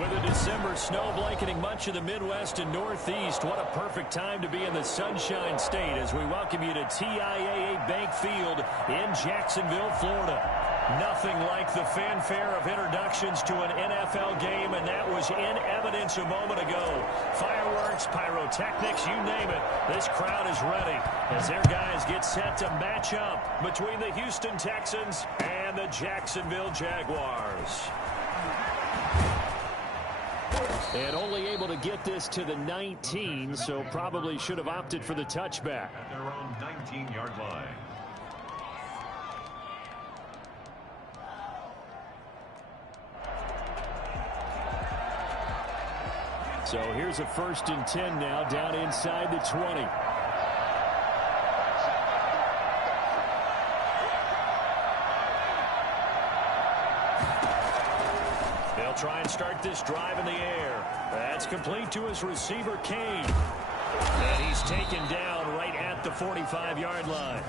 With a December snow blanketing much of the Midwest and Northeast, what a perfect time to be in the Sunshine State as we welcome you to TIAA Bank Field in Jacksonville, Florida. Nothing like the fanfare of introductions to an NFL game, and that was in evidence a moment ago. Fireworks, pyrotechnics, you name it. This crowd is ready as their guys get set to match up between the Houston Texans and the Jacksonville Jaguars. And only able to get this to the 19, so probably should have opted for the touchback. At their own 19-yard line. So here's a 1st and 10 now, down inside the 20. They'll try and start this drive in the air. That's complete to his receiver, Kane. And he's taken down right at the 45-yard line.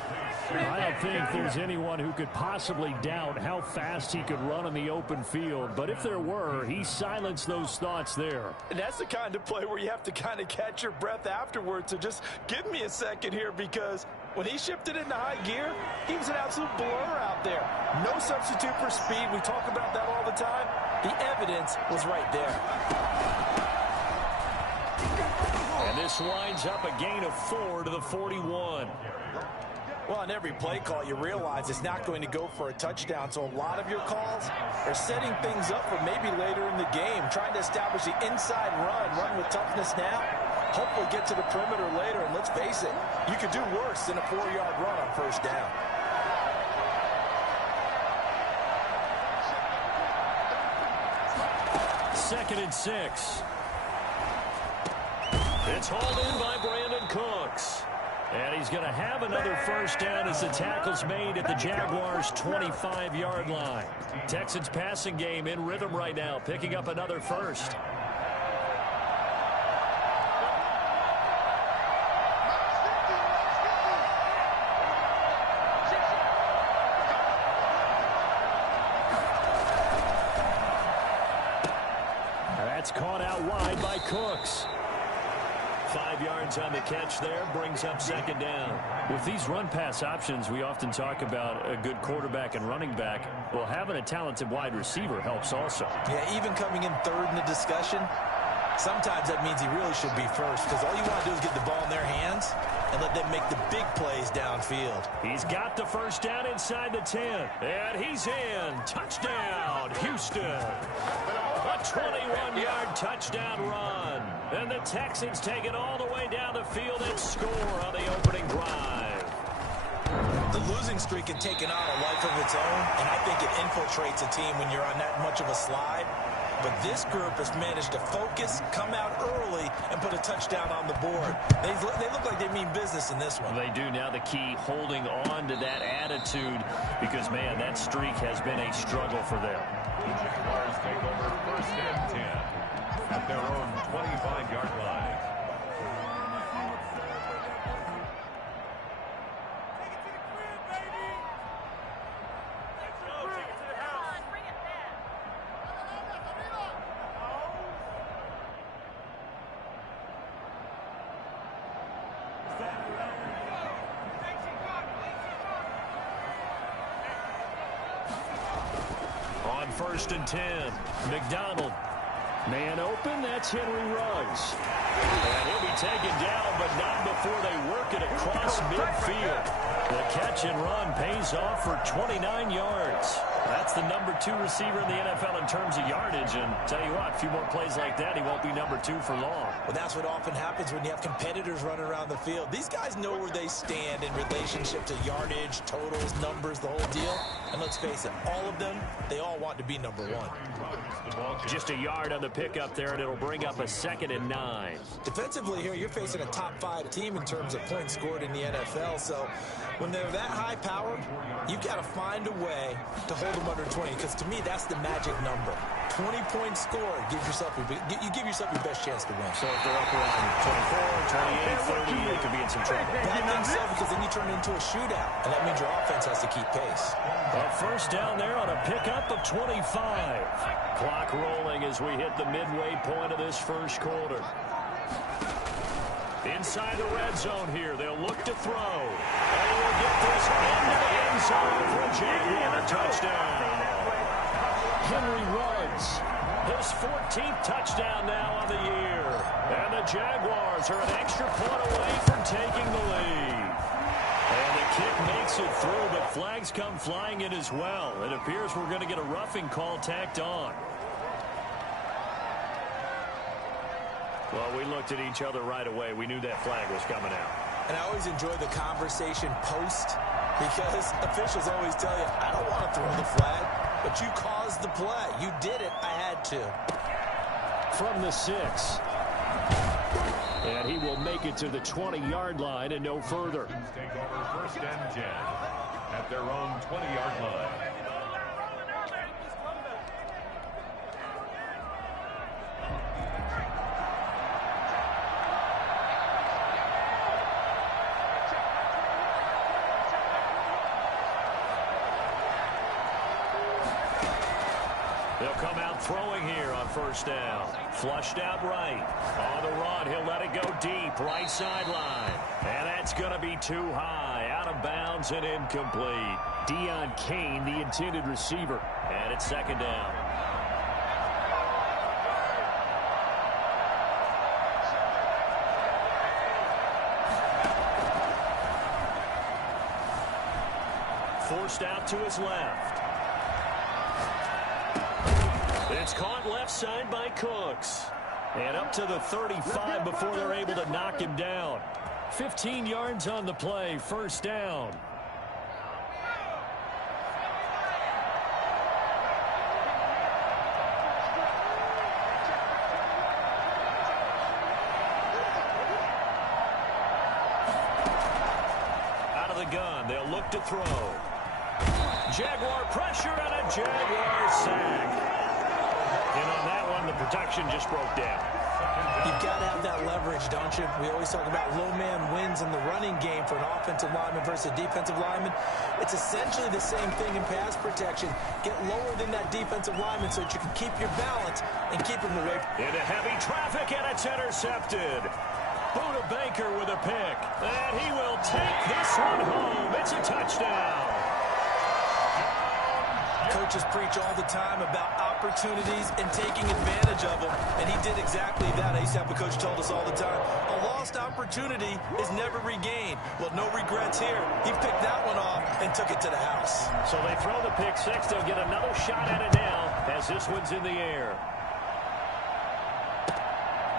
I don't think there's anyone who could possibly doubt how fast he could run on the open field. But if there were, he silenced those thoughts there. And that's the kind of play where you have to kind of catch your breath afterwards. So just give me a second here, because when he shifted into high gear, he was an absolute blur out there. No substitute for speed. We talk about that all the time. The evidence was right there. And this winds up a gain of 4 to the 41. Well, on every play call, you realize it's not going to go for a touchdown. So a lot of your calls are setting things up for maybe later in the game, trying to establish the inside run with toughness now, hopefully get to the perimeter later. And let's face it, you could do worse than a 4-yard run on 1st down. Second and 6. It's hauled in by Brandon Cooks. And he's going to have another 1st down as the tackle's made at the Jaguars' 25-yard line. Texans passing game in rhythm right now, picking up another 1st. That's caught out wide by Cooks. 5 yards on the catch there, brings up 2nd down. With these run-pass options, we often talk about a good quarterback and running back. Well, having a talented wide receiver helps also. Yeah, even coming in 3rd in the discussion, sometimes that means he really should be 1st, because all you want to do is get the ball in their hands and let them make the big plays downfield. He's got the 1st down inside the 10, and he's in. Touchdown, Houston. A 21-yard touchdown run. And the Texans take it all the way down the field and score on the opening drive. The losing streak had taken on a life of its own, and I think it infiltrates a team when you're on that much of a slide. But this group has managed to focus, come out early, and put a touchdown on the board. They look like they mean business in this one. They do. Now the key, holding on to that attitude, because, man, that streak has been a struggle for them. The Jaguars take over 1st and 10 at their own 25-yard line. On 1st and 10, McDonald. Man open, that's Henry Ruggs. And he'll be taken down, but not before they work it across midfield. The catch and run pays off for 29 yards. That's the number 2 receiver in the NFL in terms of yardage. And tell you what, a few more plays like that, he won't be number 2 for long. Well, that's what often happens when you have competitors running around the field. These guys know where they stand in relationship to yardage, totals, numbers, the whole deal. And let's face it, all of them, they all want to be number 1. Just a yard on the pickup there, and it'll bring up a 2nd and 9. Defensively here, you're facing a top 5 team in terms of points scored in the NFL. So when they're that high-powered, you've got to find a way to hold them under 20, because to me, that's the magic number. 20-point score, you give yourself your best chance to win. So if they're up around 24, 28, 30, they could be in some trouble. I think so, because then you turn it into a shootout, and that means your offense has to keep pace. A first down there on a pickup of 25. Clock rolling as we hit the midway point of this first quarter. Inside the red zone here, they'll look to throw. And he will get this into the end zone for a Jaguar touchdown. Henry Ruggs, his 14th touchdown now on the year. And the Jaguars are an extra point away from taking the lead. And the kick makes it through, but flags come flying in as well. It appears we're going to get a roughing call tacked on. Well, we looked at each other right away. We knew that flag was coming out. And I always enjoy the conversation post, because officials always tell you, I don't want to throw the flag, but you caused the play. You did it. I had to. From the 6. And he will make it to the 20-yard line and no further. Take over first and 10 at their own 20-yard line. They'll come out throwing here on first down. Flushed out right. On the run, he'll let it go deep. Right sideline. And that's going to be too high. Out of bounds and incomplete. Deion Kane, the intended receiver. And it's second down. Forced out to his left. It's caught left side by Cooks. And up to the 35 before they're able to knock him down. 15 yards on the play, first down. Out of the gun, they'll look to throw. Jaguar pressure and a Jaguar sack. And on that one, the protection just broke down. You've got to have that leverage, don't you? We always talk about low man wins in the running game for an offensive lineman versus a defensive lineman. It's essentially the same thing in pass protection. Get lower than that defensive lineman so that you can keep your balance and keep him away. Into heavy traffic, and it's intercepted. Buda Baker with a pick. And he will take this one home. It's a touchdown. Coaches preach all the time about opportunities and taking advantage of them, and he did exactly that. I used to have a coach told us all the time, a lost opportunity is never regained. Well, no regrets here. He picked that one off and took it to the house. So they throw the pick six. They'll get another shot at it now as this one's in the air.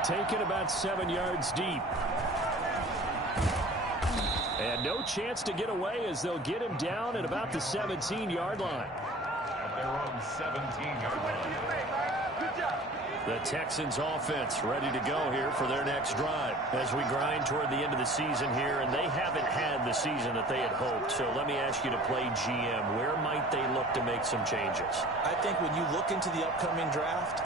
Taken about 7 yards deep. And no chance to get away as they'll get him down at about the 17-yard line. Their own 17-yard line. The Texans offense ready to go here for their next drive as we grind toward the end of the season here, and they haven't had the season that they had hoped. So let me ask you to play GM. Where might they look to make some changes? I think when you look into the upcoming draft,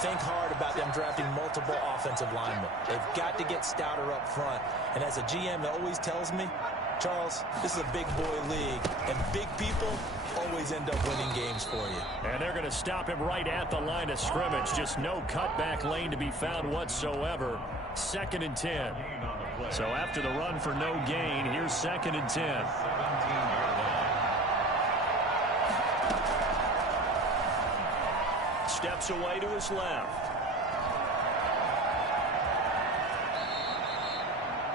think hard about them drafting multiple offensive linemen. They've got to get stouter up front. And as a GM, that always tells me, Charles, this is a big boy league, and big people always end up winning games for you. And they're going to stop him right at the line of scrimmage. Just no cutback lane to be found whatsoever. 2nd and 10. So after the run for no gain, here's 2nd and 10. 17-yard line. Steps away to his left.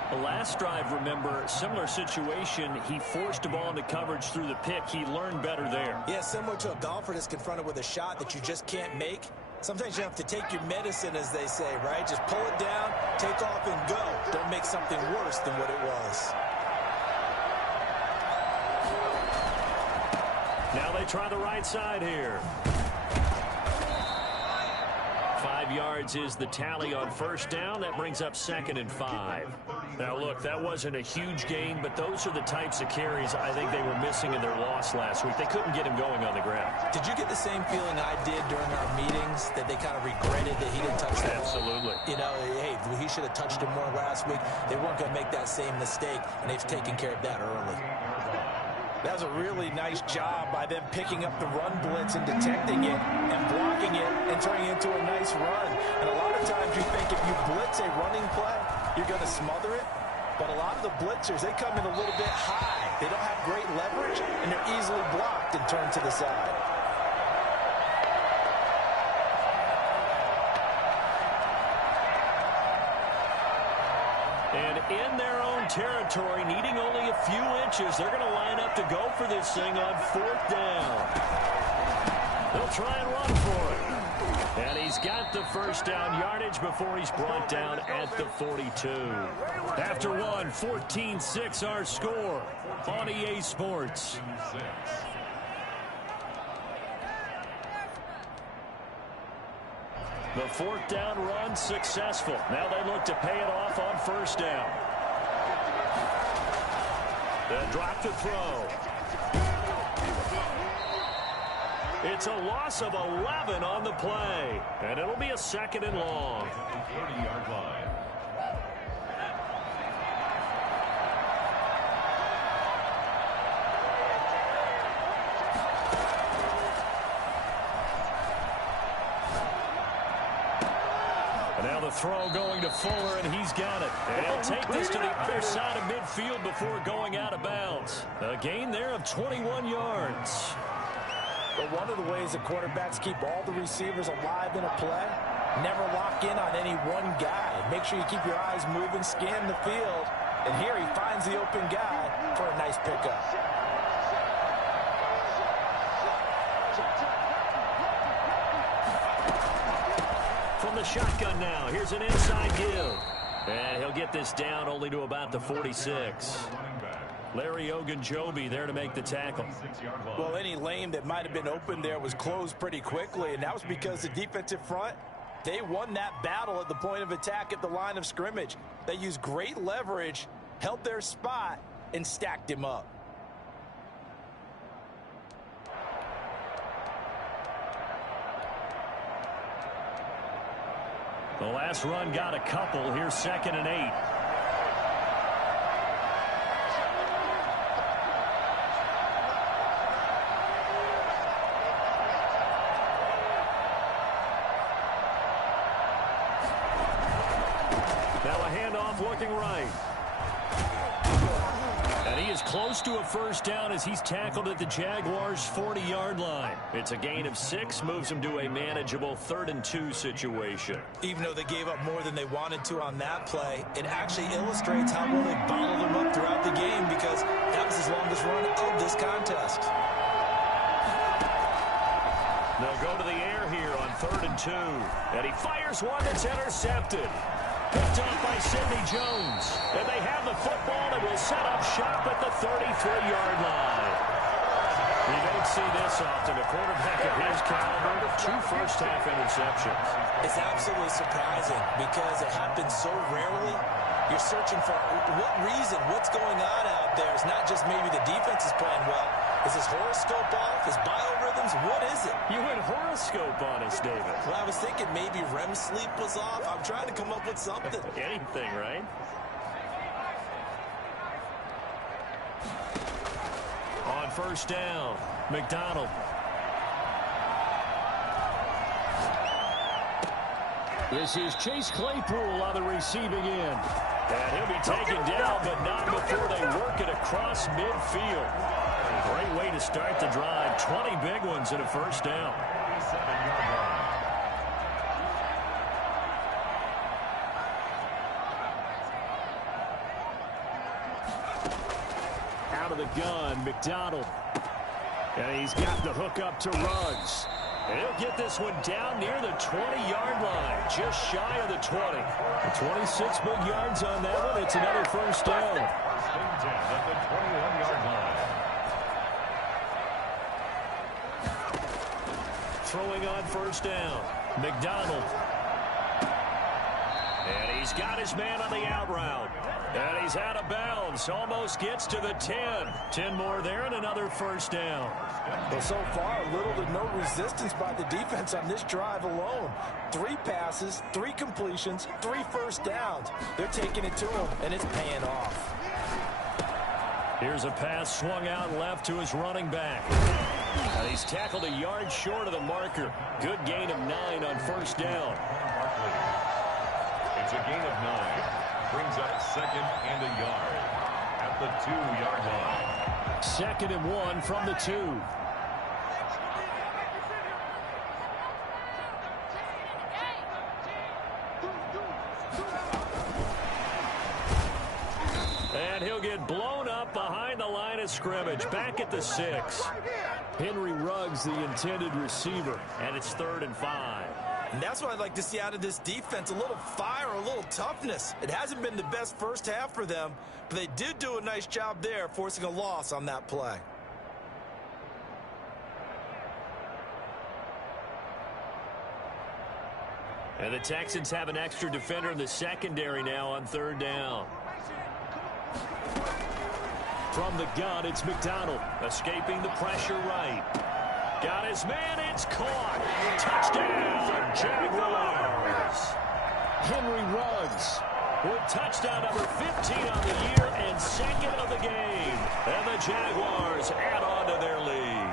The last drive, remember, similar situation. He forced a ball into coverage through the pick. He learned better there. Yeah, similar to a golfer that's confronted with a shot that you just can't make. Sometimes you have to take your medicine, as they say, right? Just pull it down, take off, and go. Don't make something worse than what it was. Now they try the right side here. 5 yards is the tally on first down. That brings up 2nd and 5. Now, look, that wasn't a huge gain, but those are the types of carries I think they were missing in their loss last week. They couldn't get him going on the ground. Did you get the same feeling I did during our meetings, that they kind of regretted that he didn't touch the ball? Absolutely. You know, hey, he should have touched him more last week. They weren't going to make that same mistake, and they've taken care of that early. That was a really nice job by them picking up the run blitz and detecting it and blocking it and turning it into a nice run. And a lot of times you think if you blitz a running play, you're going to smother it. But a lot of the blitzers, they come in a little bit high. They don't have great leverage, and they're easily blocked and turned to the side. And in their own territory, needing only a few inches, they're going to line up to go for this thing on 4th down. They'll try and run for it. And he's got the first down yardage before he's brought down at the 42. After one, 14-6 our score on EA Sports. The 4th down run successful. Now they look to pay it off on 1st down. They'll drop the throw. It's a loss of 11 on the play. And it'll be a 2nd and long. 30-yard line. Now the throw going to Fuller, and he's got it. And he'll take this to the other side of midfield before going out of bounds. A gain there of 21 yards. But one of the ways that quarterbacks keep all the receivers alive in a play, never lock in on any one guy. Make sure you keep your eyes moving, scan the field. And here he finds the open guy for a nice pickup. From the shotgun now, here's an inside give. And he'll get this down only to about the 46. Larry Ogunjobi there to make the tackle. Well, any lane that might have been open there was closed pretty quickly, and that was because the defensive front, they won that battle at the point of attack at the line of scrimmage. They used great leverage, held their spot, and stacked him up. The last run got a couple. Here's 2nd and 8. Now a handoff looking right. And he is close to a first down as he's tackled at the Jaguars' 40-yard line. It's a gain of 6, moves him to a manageable 3rd and 2 situation. Even though they gave up more than they wanted to on that play, it actually illustrates how well they bottled him up throughout the game, because that was his longest run of this contest. They'll go to the air here on 3rd and 2. And he fires one that's intercepted. Picked off by Sidney Jones. And they have the football and will set up shop at the 33-yard line. You don't see this often. A quarterback of his caliber, 2 first-half interceptions. It's absolutely surprising because it happens so rarely. You're searching for what reason, what's going on out there. It's not just maybe the defense is playing well. Is his horoscope off? His biorhythms? What is it? You went horoscope on us, David. Well, I was thinking maybe REM sleep was off. I'm trying to come up with something. Anything, right? On 1st down, McDonald. This is Chase Claypool on the receiving end. And he'll be taken down, but not before they work it across midfield. Great way to start the drive. 20 big ones and a first down. Out of the gun, McDonald. And he's got the hook up to Ruggs. And he'll get this one down near the 20-yard line, just shy of the 20. 26 big yards on that one. It's another first down. First and 10 at the 21-yard line. Throwing on 1st down, McDonald. And he's got his man on the out route. And he's out of bounds. Almost gets to the 10. 10 more there and another first down. Well, so far, little to no resistance by the defense on this drive alone. 3 passes, 3 completions, 3 first downs. They're taking it to him, and it's paying off. Here's a pass swung out left to his running back. And he's tackled a yard short of the marker. Good gain of 9 on first down. It's a gain of 9. Brings up second and a yard at the 2-yard line. 2nd and 1 from the 2. And he'll get blown up behind the line of scrimmage. Back at the 6. Henry Ruggs, the intended receiver. And it's 3rd and 5. And that's what I'd like to see out of this defense, a little fire, a little toughness. It hasn't been the best first half for them, but they did do a nice job there, forcing a loss on that play. And the Texans have an extra defender in the secondary now on 3rd down. From the gun, it's McDonald, escaping the pressure right. Got his man, it's caught. Touchdown, Jaguars. Henry Ruggs with touchdown number 15 on the year and 2nd of the game. And the Jaguars add on to their lead.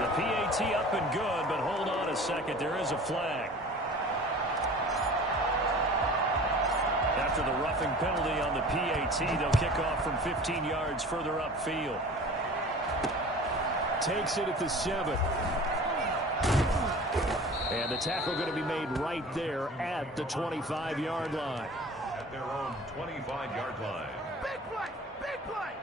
The PAT up and good, but hold on a second. There is a flag. After the roughing penalty on the PAT, they'll kick off from 15 yards further upfield. Takes it at the 7. And the tackle going to be made right there at the 25-yard line. At their own 25-yard line. Big play! Big play!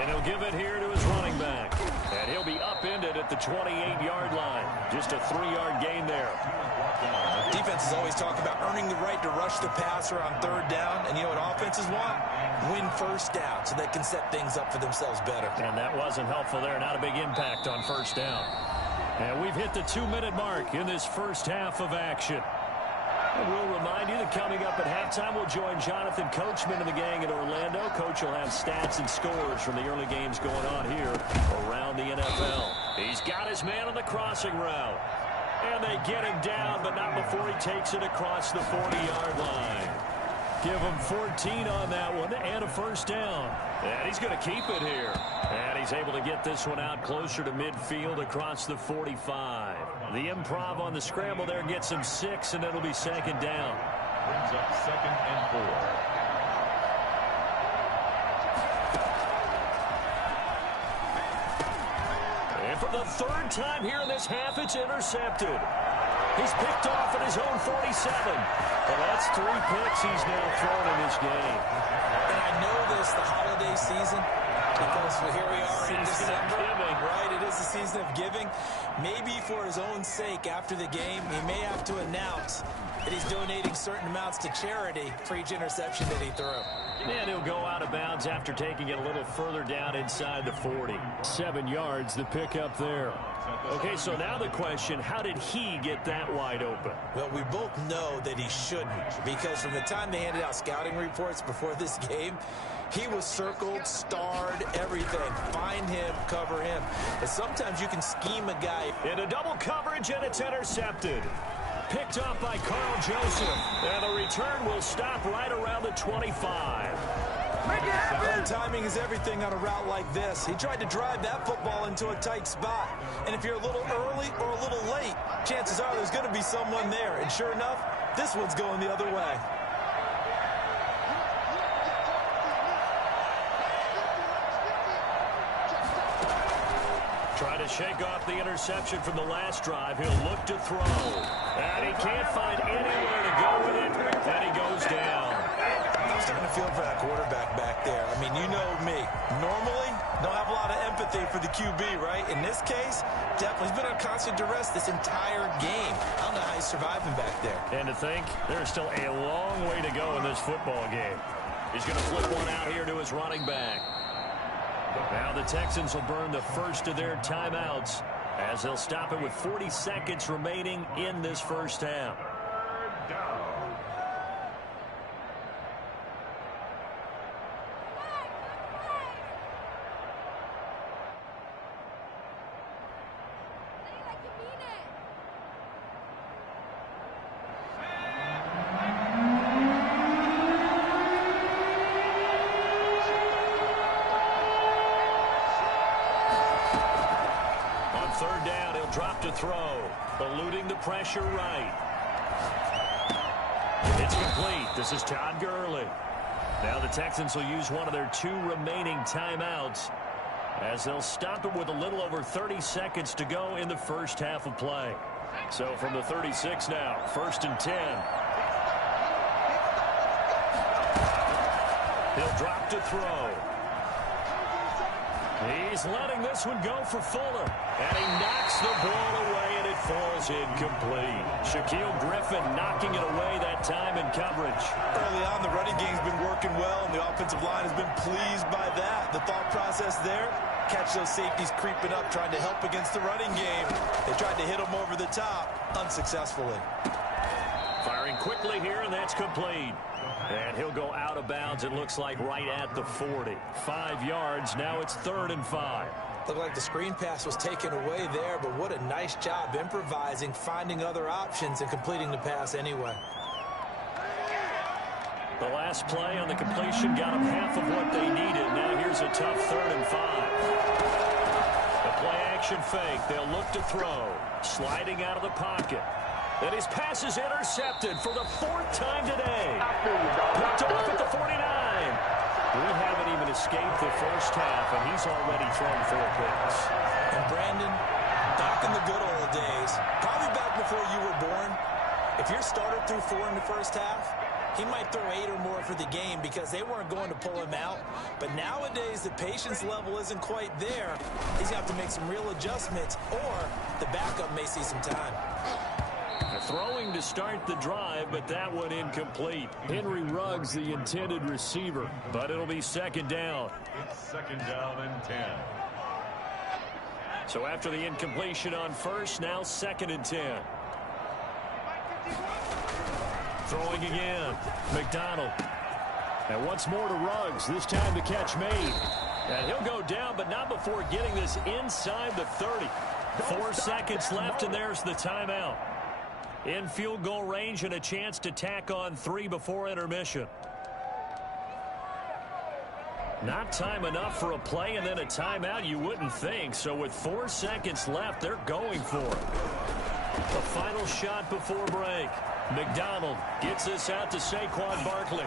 And he'll give it here to his running back. And he'll be upended at the 28-yard line. Just a 3-yard gain there. Defenses always talk about earning the right to rush the passer on 3rd down. And you know what offenses want? Win first down so they can set things up for themselves better. And that wasn't helpful there. Not a big impact on first down. And we've hit the 2-minute mark in this first half of action. And we'll remind you that coming up at halftime, we'll join Jonathan Coachman and the gang in Orlando. Coach will have stats and scores from the early games going on here around the NFL. He's got his man on the crossing route. And they get him down, but not before he takes it across the 40-yard line. Give him 14 on that one and a first down. And he's going to keep it here. And he's able to get this one out closer to midfield across the 45. The improv on the scramble there gets him 6, and it'll be 2nd down. Brings up 2nd and 4. And for the 3rd time here in this half, it's intercepted. He's picked off at his own 47. Well, that's 3 picks he's now thrown in this game. And I know this, the holiday season, because here we are in December, right? It is the season of giving. Maybe for his own sake, after the game, he may have to announce that he's donating certain amounts to charity for each interception that he threw. And he'll go out of bounds after taking it a little further down inside the 40. 7 yards, the pickup there. Okay, so now the question, how did he get that wide open? Well, we both know that he shouldn't, because from the time they handed out scouting reports before this game, he was circled, starred, everything. Find him, cover him. But sometimes you can scheme a guy. In a double coverage, and it's intercepted. Picked up by Carl Joseph. And the return will stop right around the 25. Well, timing is everything on a route like this. He tried to drive that football into a tight spot. And if you're a little early or a little late, chances are there's going to be someone there. And sure enough, this one's going the other way. Trying to shake off the interception from the last drive. He'll look to throw. And he can't find anywhere to go with it. And he goes down. I'm starting to feel for that quarterback back there. I mean, you know me. Normally, don't have a lot of empathy for the QB, right? In this case, definitely. He's been on constant duress this entire game. I don't know how he's surviving back there. And to think, there's still a long way to go in this football game. He's going to flip one out here to his running back. Now the Texans will burn the first of their timeouts as they'll stop it with 40 seconds remaining in this first half. Third down. Third down, he'll drop to throw. Eluding the pressure right. It's complete. This is Todd Gurley. Now the Texans will use one of their 2 remaining timeouts as they'll stop it with a little over 30 seconds to go in the first half of play. So from the 36 now, 1st and 10. He'll drop to throw. He's letting this one go for Fuller. And he knocks the ball away, and it falls incomplete. Shaquille Griffin knocking it away that time in coverage. Early on, the running game's been working well, and the offensive line has been pleased by that. The thought process there, catch those safeties creeping up, trying to help against the running game. They tried to hit them over the top, unsuccessfully. Firing quickly here, and that's complete. And he'll go out of bounds, it looks like, right at the 40. 5 yards, now it's 3rd and 5. Looked like the screen pass was taken away there, but what a nice job improvising, finding other options, and completing the pass anyway. The last play on the completion got them half of what they needed. Now here's a tough 3rd and 5. The play-action fake, they'll look to throw. Sliding out of the pocket. And his pass is intercepted for the 4th time today. Picked off at the 49. We haven't even escaped the first half, and he's already thrown 4 picks. And Brandon, back in the good old days, probably back before you were born, if your starter threw 4 in the first half, he might throw 8 or more for the game because they weren't going to pull him out. But nowadays, the patience level isn't quite there. He's got to make some real adjustments, or the backup may see some time. Throwing to start the drive, but that one incomplete. Henry Ruggs, the intended receiver, but it'll be 2nd down. It's 2nd down and 10. So after the incompletion on first, now 2nd and 10. Throwing again. McDonald. And once more to Ruggs, this time the catch made. And he'll go down, but not before getting this inside the 30. 4 seconds left, and there's the timeout. In field goal range and a chance to tack on 3 before intermission. Not time enough for a play and then a timeout, you wouldn't think. So with 4 seconds left, they're going for it. The final shot before break. McDonald gets this out to Saquon Barkley.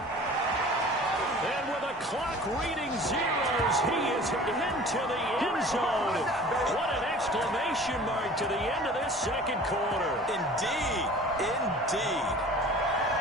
And with a clock reading zeros, he is into the end zone. What an exclamation mark to the end of this 2nd quarter. Indeed. Indeed.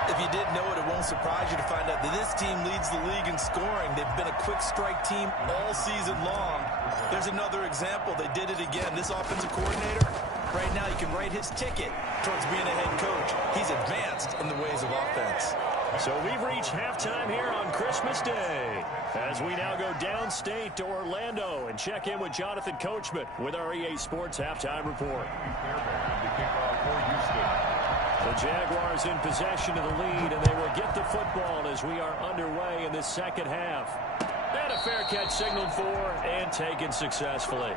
If you didn't know it, it won't surprise you to find out that this team leads the league in scoring. They've been a quick strike team all season long. There's another example. They did it again. This offensive coordinator, right now you can write his ticket towards being a head coach. He's advanced in the ways of offense. So we've reached halftime here on Christmas Day as we now go downstate to Orlando and check in with Jonathan Coachman with our EA Sports Halftime Report. The Jaguars in possession of the lead, and they will get the football as we are underway in this 2nd half. And a fair catch signaled for and taken successfully.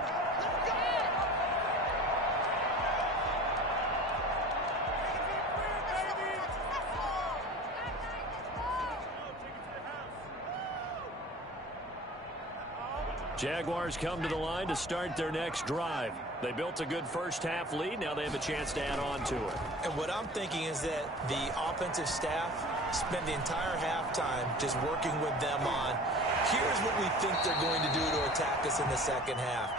Jaguars come to the line to start their next drive. They built a good first half lead. Now they have a chance to add on to it. And what I'm thinking is that the offensive staff spend the entire halftime just working with them on, here's what we think they're going to do to attack us in the 2nd half.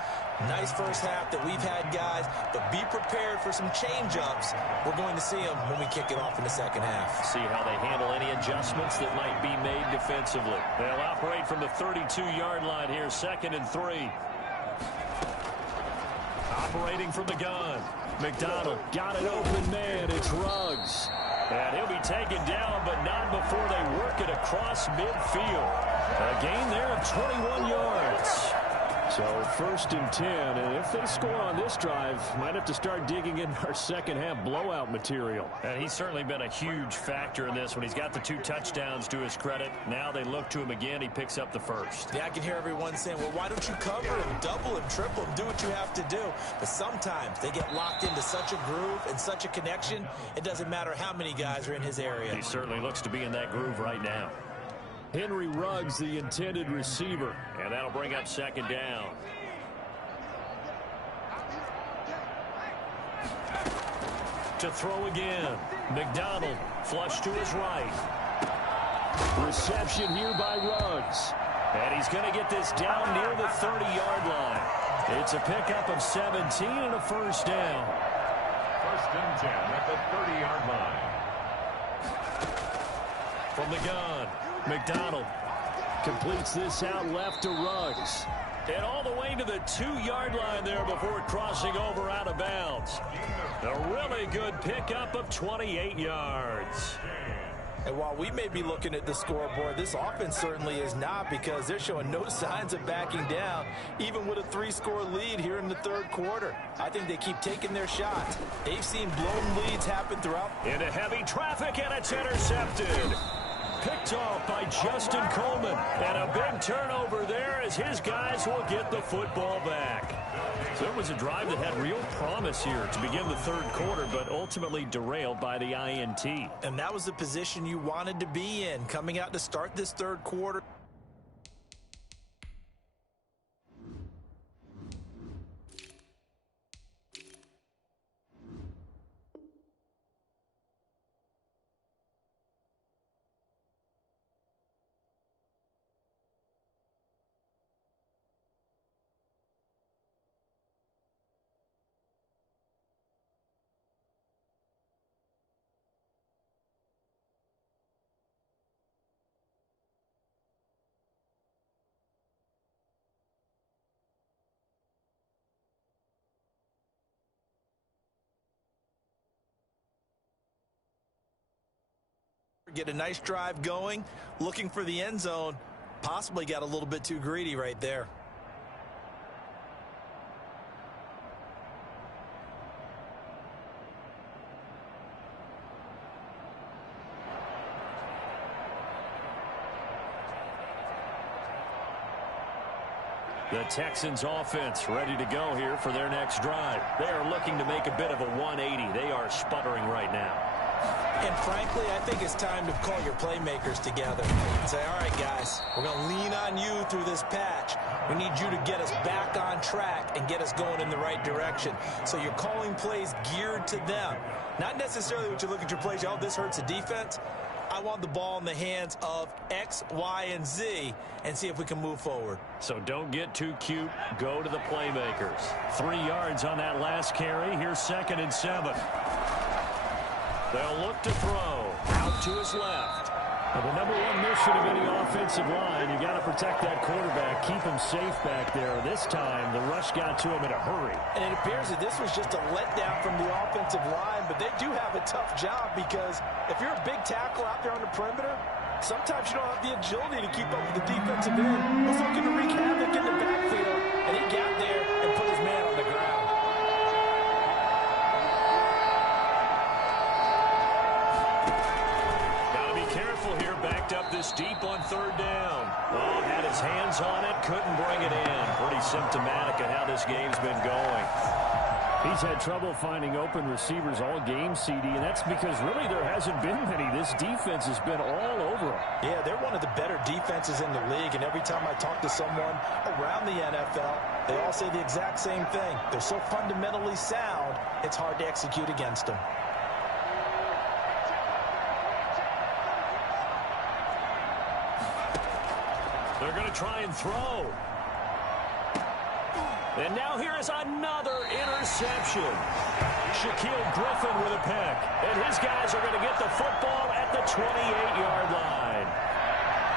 Nice first half that we've had, guys, but be prepared for some change-ups. We're going to see them when we kick it off in the 2nd half. See how they handle any adjustments that might be made defensively. They'll operate from the 32-yard line here, 2nd and 3. Operating from the gun. McDonald got an open man. It's Ruggs. And he'll be taken down, but not before they work it across midfield. A gain there of 21 yards. So 1st and 10, and if they score on this drive, might have to start digging in our second half blowout material. And he's certainly been a huge factor in this when he's got the 2 touchdowns to his credit. Now they look to him again. He picks up the first. Yeah, I can hear everyone saying, well, why don't you cover him, double him, triple him, do what you have to do. But sometimes they get locked into such a groove and such a connection, it doesn't matter how many guys are in his area. He certainly looks to be in that groove right now. Henry Ruggs, the intended receiver, and that'll bring up 2nd down. To throw again. McDonald, flush to his right. Reception here by Ruggs. And he's going to get this down near the 30-yard line. It's a pickup of 17 and a 1st down. 1st and 10 at the 30-yard line. From the gun, McDonald completes this out left to Ruggs. And all the way to the 2-yard line there before crossing over out of bounds. A really good pickup of 28 yards. And while we may be looking at the scoreboard, this offense certainly is not, because they're showing no signs of backing down, even with a 3-score lead here in the 3rd quarter. I think they keep taking their shots. They've seen blown leads happen throughout. Into heavy traffic, and it's intercepted. Picked off by Justin Coleman. And a big turnover there as his guys will get the football back. So it was a drive that had real promise here to begin the 3rd quarter, but ultimately derailed by the INT. And that was the position you wanted to be in coming out to start this 3rd quarter. Get a nice drive going, looking for the end zone. Possibly got a little bit too greedy right there. The Texans offense ready to go here for their next drive. They are looking to make a bit of a 180. They are sputtering right now. And frankly, I think it's time to call your playmakers together and say, all right, guys, we're going to lean on you through this patch. We need you to get us back on track and get us going in the right direction. So you're calling plays geared to them. Not necessarily what you look at your plays, oh, this hurts the defense. I want the ball in the hands of X, Y, and Z and see if we can move forward. So don't get too cute. Go to the playmakers. 3 yards on that last carry. Here's 2nd and 7. They'll look to throw. Out to his left. Well, the number 1 mission of any offensive line, you got to protect that quarterback, keep him safe back there. This time, the rush got to him in a hurry. And it appears that this was just a letdown from the offensive line, but they do have a tough job, because if you're a big tackle out there on the perimeter, sometimes you don't have the agility to keep up with the defensive end. Was looking to wreak havoc in the backfield, and he got there and put his man on the ground. Up this deep on 3rd down. Oh, had his hands on it, couldn't bring it in. Pretty symptomatic of how this game's been going. He's had trouble finding open receivers all game, CD, and that's because really there hasn't been many. This defense has been all over him. Yeah, they're one of the better defenses in the league, and every time I talk to someone around the NFL, they all say the exact same thing. They're so fundamentally sound, it's hard to execute against them. They're going to try and throw. And now here is another interception. Shaquille Griffin with a pick. And his guys are going to get the football at the 28-yard line.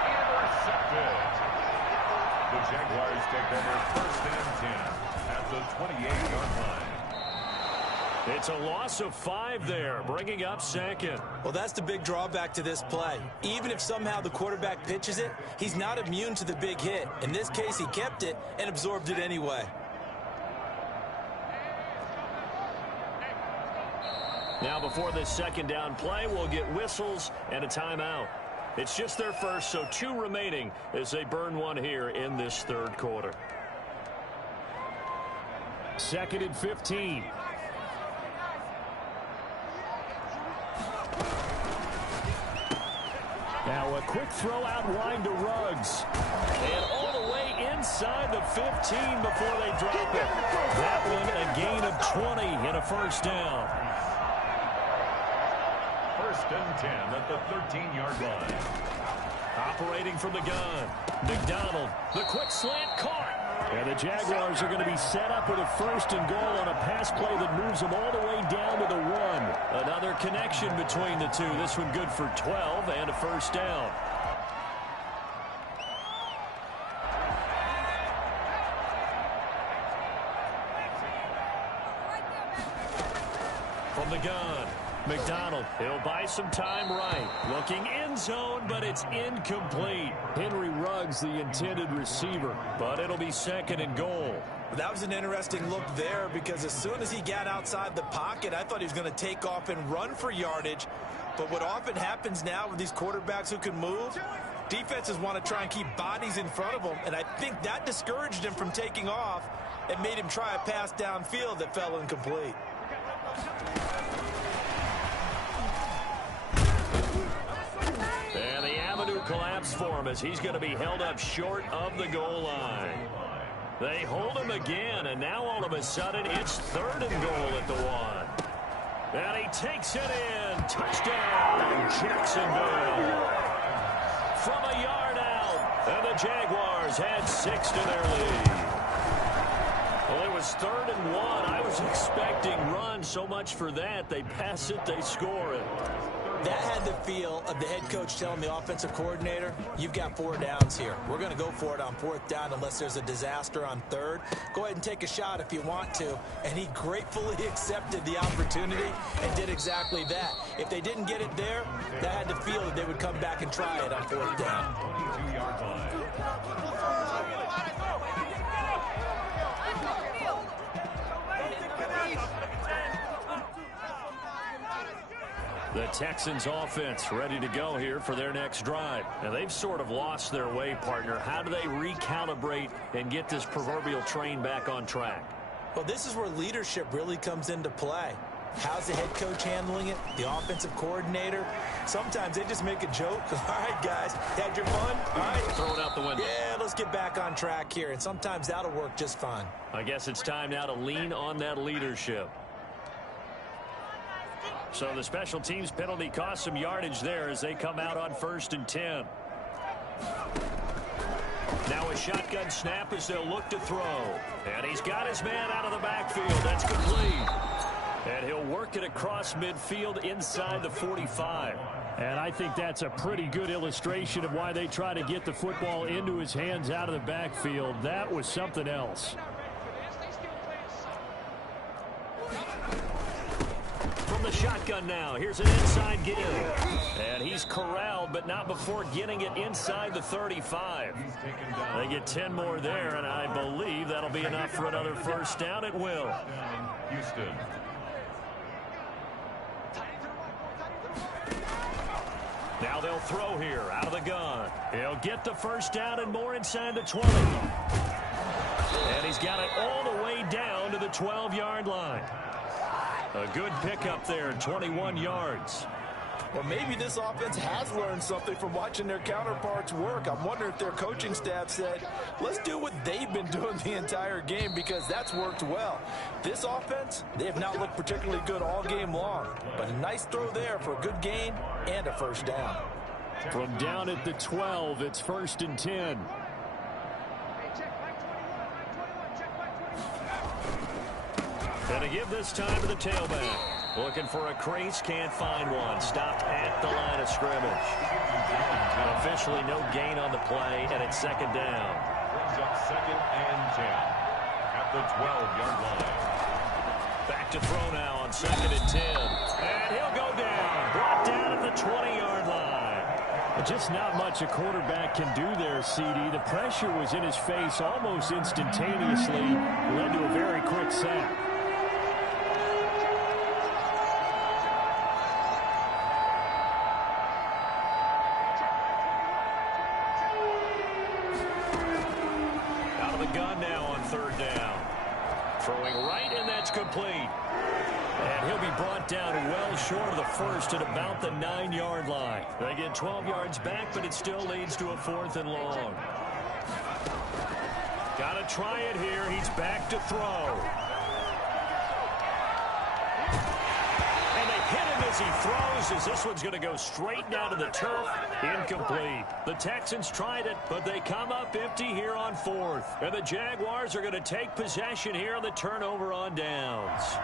Intercepted. The Jaguars take over 1st and 10 at the 28-yard line. It's a loss of 5 there, bringing up second. Well, that's the big drawback to this play. Even if somehow the quarterback pitches it, he's not immune to the big hit. In this case, he kept it and absorbed it anyway. Now before this second down play, we'll get whistles and a timeout. It's just their first, so 2 remaining as they burn one here in this third quarter. 2nd and 15. Now a quick throw out line to Ruggs. And all the way inside the 15 before they drop it. That one a gain of 20 and a first down. 1st and 10 at the 13-yard line. Operating from the gun. McDonald, the quick slant caught. And the Jaguars are going to be set up with a 1st and goal on a pass play that moves them all the way down to the 1. Another connection between the two. This one good for 12 and a first down. From the gun. McDonald, he'll buy some time right. Looking end zone, but it's incomplete. Henry Ruggs, the intended receiver, but it'll be 2nd and goal. That was an interesting look there because as soon as he got outside the pocket, I thought he was going to take off and run for yardage. But what often happens now with these quarterbacks who can move, defenses want to try and keep bodies in front of them, and I think that discouraged him from taking off and made him try a pass downfield that fell incomplete. And the avenue collapsed for him as he's going to be held up short of the goal line. They hold him again, and now all of a sudden it's 3rd and goal at the 1. And he takes it in. Touchdown, Jacksonville. From a yard out, and the Jaguars had 6 to their lead. Well, it was 3rd and 1. I was expecting run. So much for that. They pass it, they score it. That had the feel of the head coach telling the offensive coordinator, you've got 4 downs here. We're going to go for it on 4th down unless there's a disaster on 3rd. Go ahead and take a shot if you want to. And he gratefully accepted the opportunity and did exactly that. If they didn't get it there, that had the feel that they would come back and try it on 4th down. 22-yard line. The Texans offense ready to go here for their next drive. And they've sort of lost their way, partner. How do they recalibrate and get this proverbial train back on track? Well, this is where leadership really comes into play. How's the head coach handling it? The offensive coordinator? Sometimes they just make a joke. All right, guys, had your fun? All right. Throw it out the window. Yeah, let's get back on track here. And sometimes that'll work just fine. I guess it's time now to lean on that leadership. So the special teams penalty cost some yardage there as they come out on 1st and 10. Now a shotgun snap as they'll look to throw. And he's got his man out of the backfield. That's complete. And he'll work it across midfield inside the 45. And I think that's a pretty good illustration of why they try to get the football into his hands out of the backfield. That was something else. From the shotgun now, here's an inside give. And he's corralled, but not before getting it inside the 35. They get 10 more there, and I believe that'll be enough for another first down. It will. Houston. Now they'll throw here out of the gun. He'll get the first down and more inside the 20. And he's got it all the way down to the 12-yard line. A good pickup there, 21 yards. Or maybe this offense has learned something from watching their counterparts work. I'm wondering if their coaching staff said, let's do what they've been doing the entire game because that's worked well. This offense, they have not looked particularly good all game long. But a nice throw there for a good gain and a first down. From down at the 12, it's 1st and 10. And to give this time to the tailback. Looking for a crease, can't find one. Stopped at the line of scrimmage. Officially no gain on the play, and it's 2nd down. Brings up 2nd and 10 at the 12-yard line. Back to throw now on 2nd and 10. And he'll go down. Brought down at the 20-yard line. Just not much a quarterback can do there, CD. The pressure was in his face almost instantaneously. Led to a very quick sack. Out of the gun now on 3rd down. Throwing right, and that's complete. And he'll be brought down well short of the first at about the 9-yard line. They get 12 yards back, but it still leads to a 4th and long. Got to try it here. He's back to throw. And they hit him as he throws, as this one's going to go straight down to the turf. Incomplete. The Texans tried it, but they come up empty here on 4th. And the Jaguars are going to take possession here on the turnover on downs.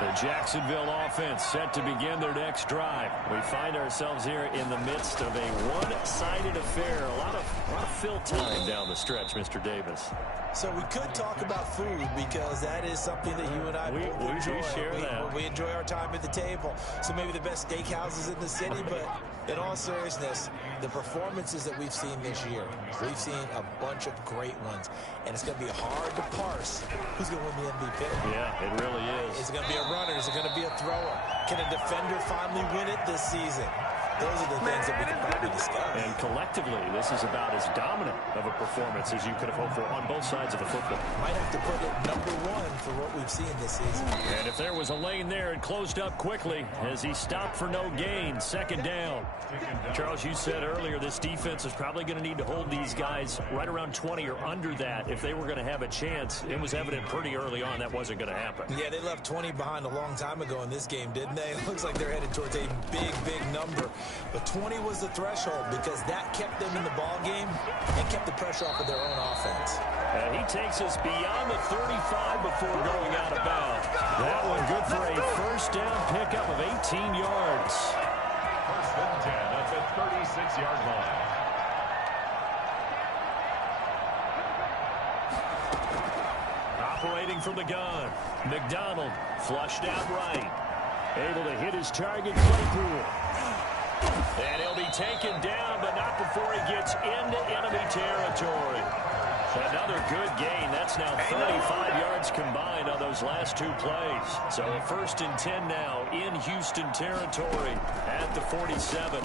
The Jacksonville offense set to begin their next drive. We find ourselves here in the midst of a one-sided affair. A lot of fill time down the stretch, Mr. Davis. So we could talk about food because that is something that you and I both enjoy. We share that. We enjoy our time at the table. So maybe the best steakhouses in the city, but in all seriousness, the performances that we've seen this year, we've seen a bunch of great ones, and it's going to be hard to parse who's going to win the MVP. Yeah, it really is. Is it going to be a runner? Is it going to be a thrower? Can a defender finally win it this season? Those are the things that we can probably discuss. And collectively, this is about as dominant of a performance as you could have hoped for on both sides of the football. Might have to put it #1 for what we've seen this season. And if there was a lane there, it closed up quickly as he stopped for no gain. 2nd down. Charles, you said earlier this defense is probably going to need to hold these guys right around 20 or under that if they were going to have a chance. It was evident pretty early on that wasn't going to happen. Yeah, they left 20 behind a long time ago in this game, didn't they? It looks like they're headed towards a big number. But 20 was the threshold because that kept them in the ball game and kept the pressure off of their own offense. And he takes us beyond the 35 before going out of bounds. That one good for a 1st down pickup of 18 yards. 1st and 10 at the 36-yard line. Operating from the gun, McDonald flushed out right. Able to hit his target, Claypool. And he'll be taken down, but not before he gets into enemy territory. Another good gain. That's now 35 yards combined on those last 2 plays. So a 1st and 10 now in Houston territory at the 47.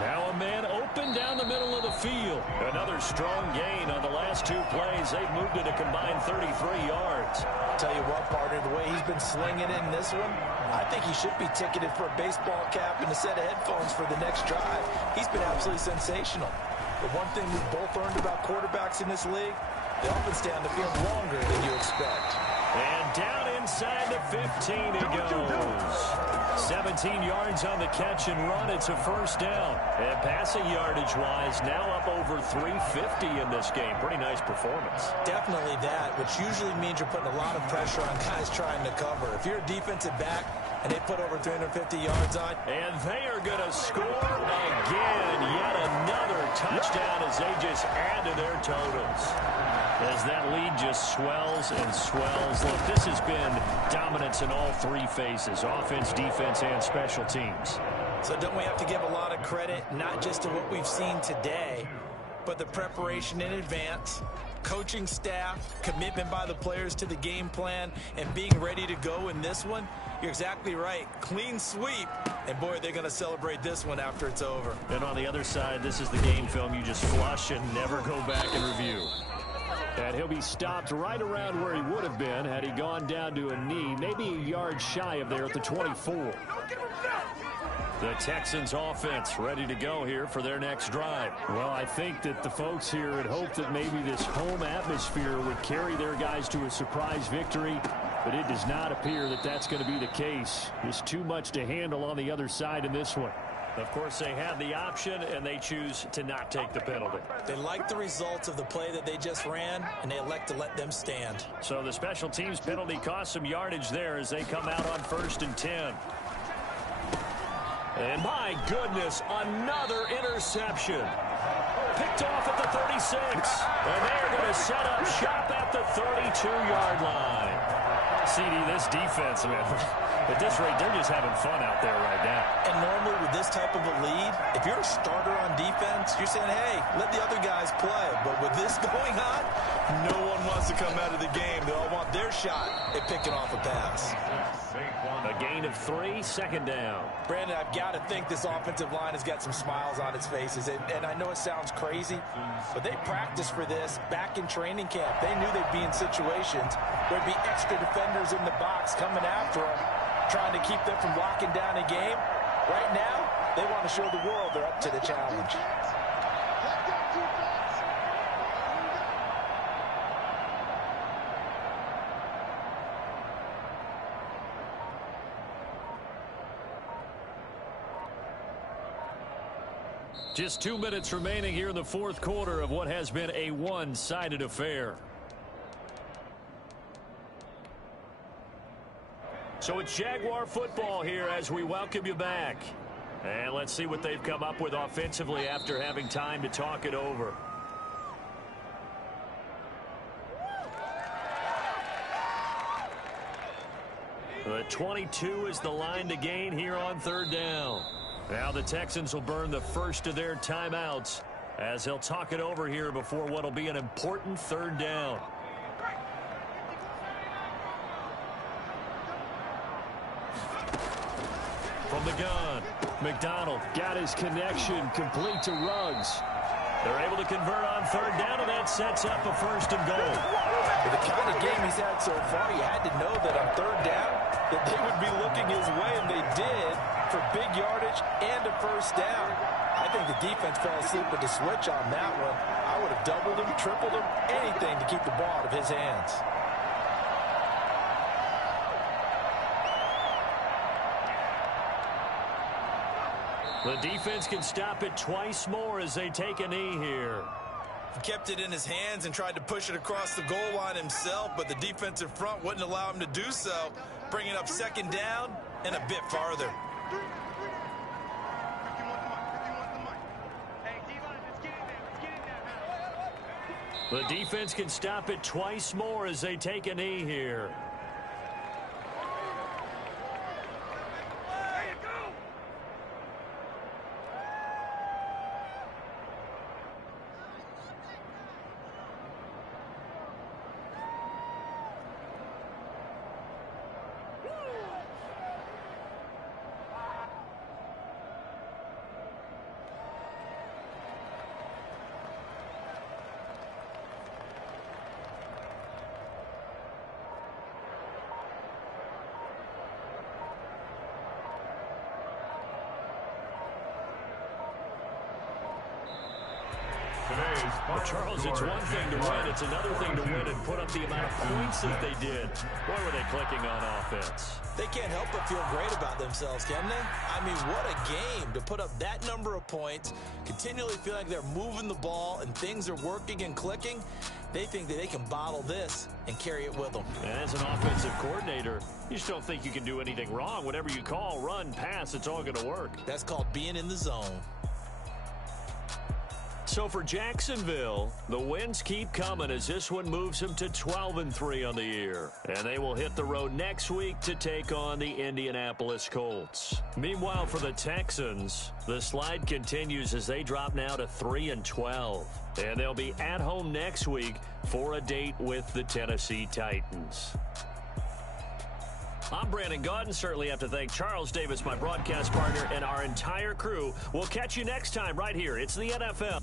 Now a man open down the middle of the field. Another strong gain on the last 2 plays. They've moved it a combined 33 yards. Tell you what, partner, the way he's been slinging in this one, I think he should be ticketed for a baseball cap and a set of headphones for the next drive. He's been absolutely sensational. The one thing we've both learned about quarterbacks in this league, they often stay on the field longer than you expect. And down inside the 15 it goes. 17 yards on the catch and run. It's a 1st down. And passing yardage-wise, now up over 350 in this game. Pretty nice performance. Definitely that, which usually means you're putting a lot of pressure on guys trying to cover. If you're a defensive back and they put over 350 yards on. And they are going to score again. Yet another touchdown as they just add to their totals. As that lead just swells and swells. Look, this has been dominance in all 3 phases. Offense, defense, and special teams. So don't we have to give a lot of credit, not just to what we've seen today, but the preparation in advance, coaching staff, commitment by the players to the game plan, and being ready to go in this one? You're exactly right. Clean sweep. And, boy, they're going to celebrate this one after it's over. And on the other side, this is the game film you just flush and never go back and review. And he'll be stopped right around where he would have been had he gone down to a knee, maybe a yard shy of there at the 24. The Texans offense ready to go here for their next drive. Well, I think that the folks here had hoped that maybe this home atmosphere would carry their guys to a surprise victory, but it does not appear that that's going to be the case. There's too much to handle on the other side in this one. Of course, they have the option, and they choose to not take the penalty. They like the results of the play that they just ran, and they elect to let them stand. So the special teams penalty cost some yardage there as they come out on 1st and 10. And my goodness, another interception. Picked off at the 36. And they're going to set up shop at the 32-yard line. CD, this defense, man, at this rate, they're just having fun out there right now. And normally with this type of a lead, if you're a starter on defense, you're saying, hey, let the other guys play. But with this going on, no one wants to come out of the game. They all want their shot at picking off a pass. A gain of 3, second down. Brandon, I've got to think this offensive line has got some smiles on its faces. And I know it sounds crazy, but they practiced for this back in training camp. They knew they'd be in situations where there'd be extra defenders in the box coming after them, trying to keep them from locking down a game. Right now, they want to show the world they're up to the challenge. Just 2 minutes remaining here in the fourth quarter of what has been a one-sided affair. So it's Jaguar football here as we welcome you back. And let's see what they've come up with offensively after having time to talk it over. The 22 is the line to gain here on third down. Now the Texans will burn the first of their timeouts as they'll talk it over here before what will be an important third down. From the gun, McDonald got his connection complete to Ruggs. They're able to convert on third down, and that sets up a first and goal. With the kind of game he's had so far, you had to know that on third down that they would be looking his way, and they did, for big yardage and a first down. I think the defense fell asleep with the switch on that one. I would have doubled him, tripled him, anything to keep the ball out of his hands. The defense can stop it twice more as they take a knee here. He kept it in his hands and tried to push it across the goal line himself, but the defensive front wouldn't allow him to do so, bringing up second down and a bit farther. The defense can stop it twice more as they take a knee here. Well, Charles, it's one thing to win. It's another thing to win and put up the amount of points that they did. Boy, were they clicking on offense. They can't help but feel great about themselves, can they? I mean, what a game to put up that number of points, continually feel like they're moving the ball and things are working and clicking. They think that they can bottle this and carry it with them. And as an offensive coordinator, you just don't think you can do anything wrong. Whatever you call, run, pass, it's all going to work. That's called being in the zone. So for Jacksonville, the wins keep coming as this one moves them to 12-3 on the year. And they will hit the road next week to take on the Indianapolis Colts. Meanwhile, for the Texans, the slide continues as they drop now to 3-12. And they'll be at home next week for a date with the Tennessee Titans. I'm Brandon Gaudin. Certainly have to thank Charles Davis, my broadcast partner, and our entire crew. We'll catch you next time right here. It's the NFL.